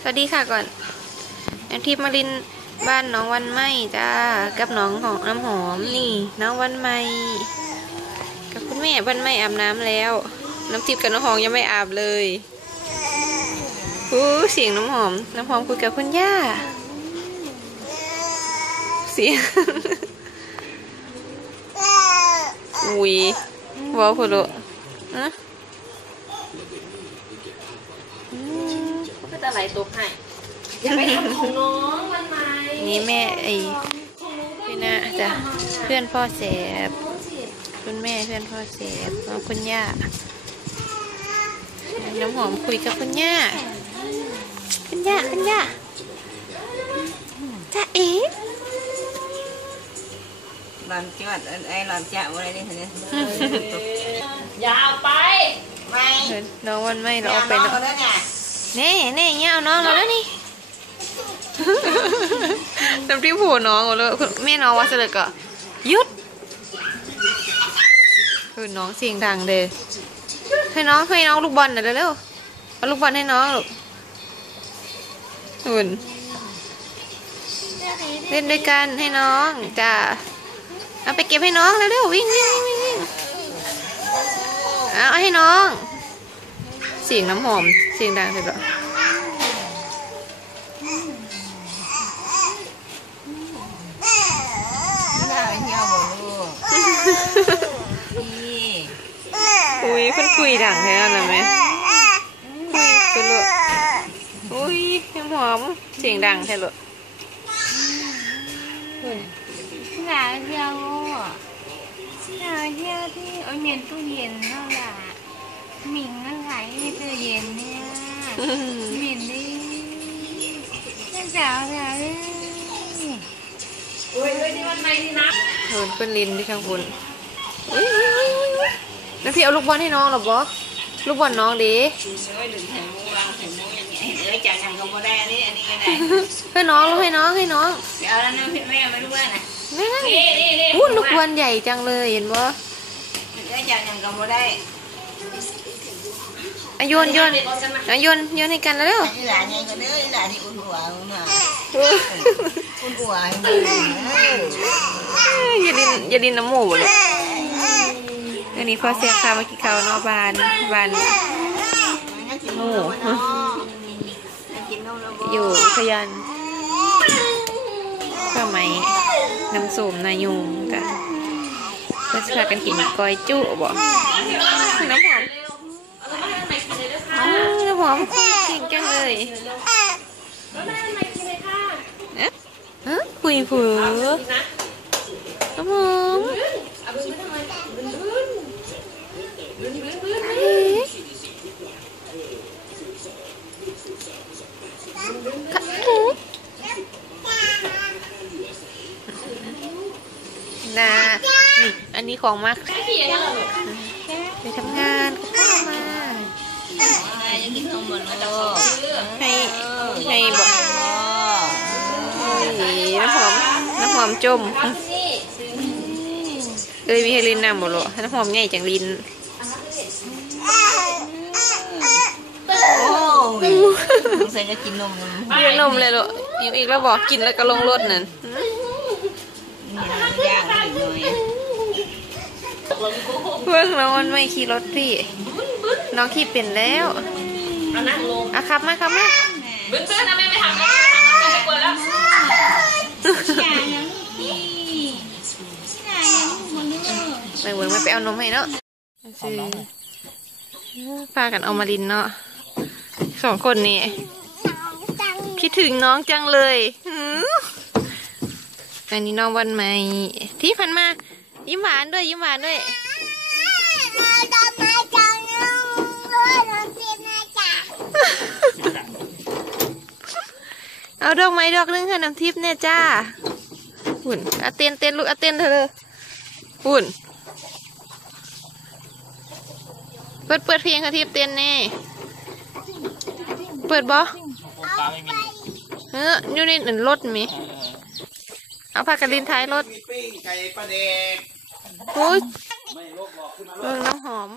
สวัสดีค่ะก่อนแอนทิพย์มารินบ้านน้องวันไม้จ้า กับน้องของน้ำหอมนี่ น้องวันไม้กับคุณแม่วันไม้อาบน้ำแล้ว น้ำทิพย์กับน้องหอมยังไม่อาบเลยอู้เสียงน้ำหอม น้ำหอมคุยกับคุณย่า เสียงอุ้ยว้าวคุณลูกอะ จะไหลตกให้อย่าไปทำของน้องวันไหมนี่แม่ไอ้พี่นะจ้ะเพื่อนพ่อแสบคุณแม่เพื่อนพ่อแสบน้องคุณย่าน้ำหอมคุยกับคุณย่าคุณย่าคุณย่าจ้าเอ๋หลอนจวดไอ้หลอนจะอะไรนี่เนี่ยอย่าเอาไปไม่เดี๋ยวน้องวันไม่เราเอาเอาไปไปเนาะ เนาะแล้วเนี่ยเน่เน่เนี่ยเอาน้องเราแล้วนี่น้ำที่ผูน้องหมดเลยคุณแม่น้องว่าเสร็จก็หยุดคือน้องเสียงดังเลยให้น้องให้น้องลูกบอลหน่อยเร็วๆเอาลูกบอลให้น้องลูกหุ่นเล่นด้วยกันให้น้องจ้าเอาไปเก็บให้น้องเร็วๆวิ่งวิ่งวิ่งวิ่งเอาเอาให้น้อง เสียงน้ำหอม เสียงดังเลยหรอน่าไปเที่ยวบ่ลูกนี่อุ้ยคุยดังแท้นะแม่คุยเป็นลูกอุ้ยน้ำหอมเสียงดังแท้ลูกหลาเที่ยวหลาเที่ยวที่โอ้ยเมียนตู้เย็นนั่นแหละ หมิงมันไหลในตู้เย็นเนี่ยหมินดิน่าสาวสาวเลยโอ้ยเฮ้ยนี่วันไหนนี่นะเพิ่นเพิ่นลินที่ทางคุณอุ้ยอุ้ยอุ้ยอุ้ยอุ้ยแล้วพี่เอาลูกบอลให้น้องเหรอบ่ลูกบอลน้องดิเอ้ยดึงไข่มุกวางไข่มุกอย่างเงี้ยเอ้ยจังยังก็บ่ได้อันนี้อันนี้ก็ได้ให้น้องลูกให้น้องให้น้องไปเอาแล้วนะพี่แม่ไม่รู้ว่านะแม่นั่นนี่นี่นี่อู้ลูกบอลใหญ่จังเลยเห็นบ่เอ้ยจังยังก็บ่ได้ อะโยนโยนอะโยนโยนให้กันแล้วเร็วอีหลานยังก็เด้ออีหลานนี่อุ่นหัวน่ะอุ้ยอุ่นหัวให้ดูเอออย่าดินอย่าดินน้ำหมูบ่เลยอันนี้พ่อเสียค่ามากี่เขาวเนาะบานบานนั่งกินนมแล้วเนาะนั่งกินนมแล้วบ่อยู่พยันผ้าไหมน้ำส้มนายุงจ้ะเพื่อจะพากันกินกอยจุบ่น้ำหอม อ้าวน้ำหอมเก่งจังเลยเอ๊ะเอ๊ะคุยผือน้ำหอมอ๊ะค่ะเอ๊ะนะนี่อันนี้ของมากไปทำงาน ก็พ่อมายังกินนมบ่ลูกให้ให้บอกเอ้ยน้ำหอมน้ำหอมจมเอ้ยมีให้ลินน้ำบ่หรอน้ำหอมใหญ่จังลินโอ้ยสงสัยจะกินนมกันเรียนนมเลยหรออีกอีกแล้วบอกกินแล้วก็ลงรถนั่นนี่ย่างอีกหน่อยเพิ่งแล้วมันไม่ขี่รถพี่ น้องขี่เป็นแล้ว เอานั่งลงอะขับมาขับมาบึ้นบึ้นนะแม่ไม่ทำแล้วไม่ทำแล้วไม่กลัวแล้วหลาอย่างนี้หลาอย่างนี้มันด้วยไปเวิร์กไม่ไปเอานมให้เนาะซื้อพากันเอามาลินเนาะสองคนนี่คิดถึงน้องจังเลยหืออันนี้น้องวันใหม่ที่พันมายิ้มหวานด้วยยิ้มหวานด้วย เอาดอกไม้ดอกนึงค่ะน้ำทิพย์เนี่ยจ้าหุ่นเอาเต้นเต้นลูกเอาเต้นเธอเลยหุ่น เปิดเปิดเพลงค่ะทิพย์เต้นแน่เปิดบ่เอออยู่ในหนึ่งรถมีเอาพากันลินท้ายรถโอ้ยไม่อกขึ้นมาเบิ่งน้ำหอม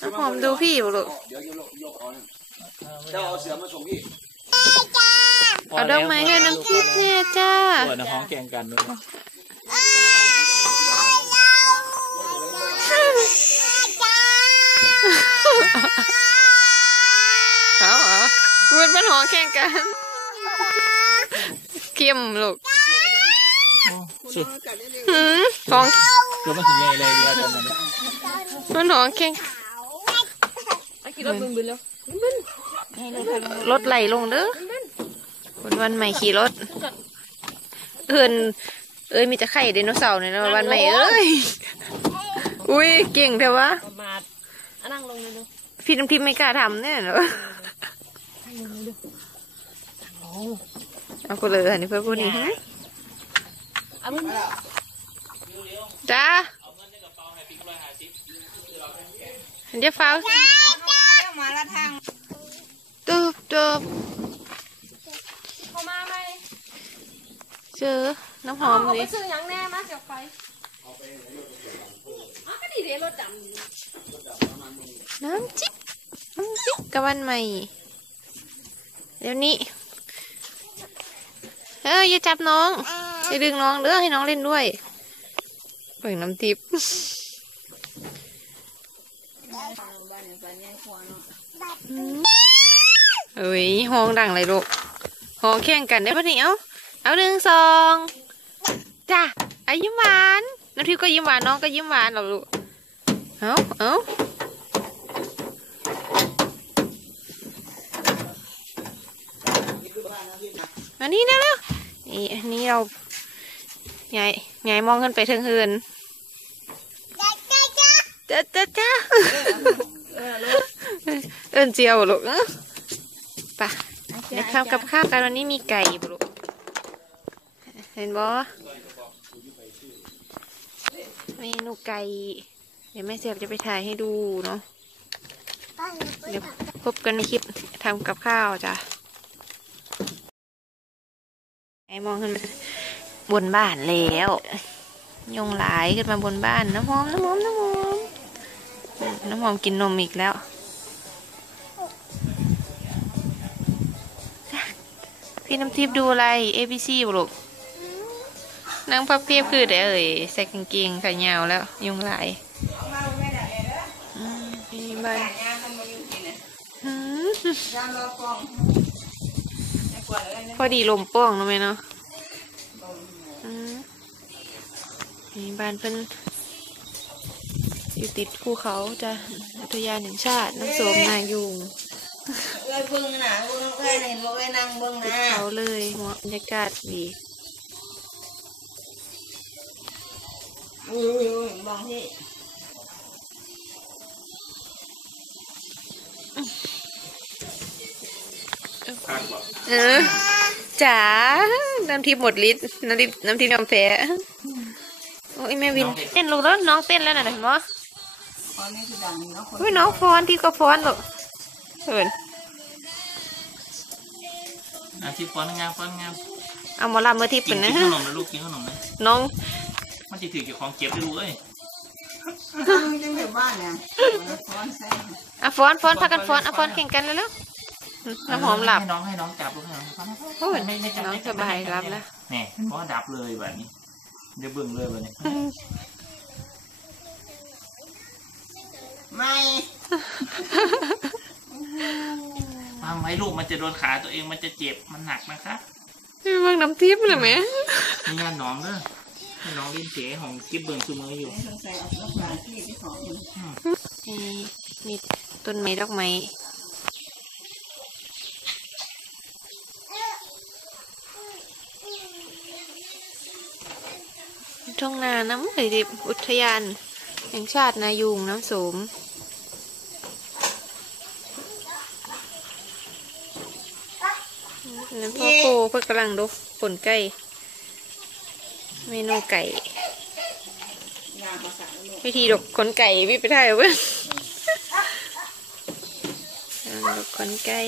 น้ำหอมดูพี่บ่ลูกเดี๋ยวจะโลยกเอาเนี่ยเจ้าเอาเสือมาส่งพี่ เอาดอกไม้ให้น้ำทิพย์เนี่ยจ้าตัวน้องแข่งกันด้วยเอาเหรอพูดมันหอแข่งกันเข้มลูกสิหืมหองคือมันถึงยังไงเลยเดียวกันนะมันหอแข่งขี่รถบึ้นบึ้นแล้วรถไหลลงเด้อ วันวันใหม่ขี่รถ เอินเอ้ยมีแต่ไข่ไดโนเสาร์เนี่ยนะวันใหม่เอ้ย อุ้ยเก่งแต่ว่าประมาทอะนั่งลงเลยดูพี่น้ำทิพย์ไม่กล้าทำเนี่ยเนอะเอากูเลยอันนี้เพื่อนกูนี่ฮะเอาบึ้นจ้าเดี๋ยวฟ้าวมาละทางตูบตูบ เข้ามาไหม เจอน้ำหอมเอาดิไปซื้อยังแน่มาเสียบไฟอ๋อก็ดีเดรถดำน้ำจิ๊บน้ำจิ๊บกับวันใหม่เดี๋ยวนี้เอออย่าจับน้องอย่าดึงน้องเด้อให้น้องเล่นด้วยเปิดน้ำทิพย์เอ้ยห้องดังเลยลูกห้องแข่งกันได้ปะเนี่ย เอาเอาหนึ่งสองจ้าอายิ้มหวานน้ำทิพย์ก็ยิ้มหวานน้องก็ยิ้มหวานเหรอลูกเอาเอามานี่เร็วเร็วนี่อันนี้เราไงไงมองขึ้นไปเทิงเฮือนจ้าจ้าจ้าเอินเจียวลูกเอ้อไปเดี๋ยวข้าวกับข้าวกันวันนี้มีไก่บุลูก เห็นบ่เมนูไก่ เดี๋ยวแม่เสียบจะไปถ่ายให้ดูเนาะ เดี๋ยวพบกันในคลิปทำกับข้าวจ้ะ ไอ้มองขึ้นมาบนบ้านแล้ว ยงหลายขึ้นมาบนบ้านน้ำหอมน้ำหอมน้ำหอมน้ำหอมกินนมอีกแล้วพี่น้ำทิพย์ดูอะไร A B C บุลูก นางพับเพียบคือเดี๋ยวเอ่ยใส่กางเกงขายาวแล้วยงหลายอืมนี่บ้านงานทำมาอยู่ที่ไหนอืมยามรอฟองไอ้กวาดเลยนะพอดีลมป้องเนาะแม่เนาะอืมนี่บ้านเพิ่นอยู่ติดภูเขาจ้ะอุทยานแห่งชาติน้ำโสมนายุงเอ้ยเบิ่งนะเบิ่งเอ้ยนี่บ่เอ้ยนั่งเบิ่งติดนะเขาเลยหัวบรรยากาศดี อุ้ยอุ้ยอุ้ยบางที่เออจ๋าน้ำทิพย์หมดฤทธิ์น้ำทิพย์น้ำทิพย์ยอมแพ้โอ้ยแม่วินเต้นลูกแล้วน้องเต้นแล้วนะเห็นไหมตอนนี้คือดังนาะคนอุ้ยน้องฟ้อนที่ก็ฟ้อนลูกเหินอะที่ฟ้อนงามฟ้อนงามเอาหมอลำมาทิพย์เป็นนกินขนมนะลูกกินขนมนะน้อง มันจะถือเกี่ยวของเก็บได้ลูกเอ้ยนั่งจังแบบบ้านเนี่ยฟ้อนใส่อะฟ้อนฟ้อนพากันฟ้อนอะฟ้อนแข่งกันแล้วเร็วน้ำหอมหลับให้น้องให้น้องจับลูกให้น้องฟ้อนโอ้ยไม่ไม่จับน้องไม่สจับายรับแล้วแน่เพราะว่าดับเลยแบบนี้เดี๋ยวเบิ่งเลยแบบนี้ไม่วางไว้ลูกมันจะโดนขาตัวเองมันจะเจ็บมันหนักนะคะเมืองน้ำทิพย์เลยไหมนี่งานน้องเด้อ ให้น้องเล่นเก๋ของกิ๊บเบิ่งซูมืออยู่ไม่สงสัยเอาลักษณะที่ที่ของนี่มีต้นไม้ดอกไม้ท้องนาน้ำเลยดิอุทยาน แห่งชาตินายุงน้ำโสมนั่นพ่อโคเพื่อกำลังดูผลไก่ เมนูไก่งานภาษาโลกวิธีดกขนไก่วิไปได้เว้ยดกขนไก่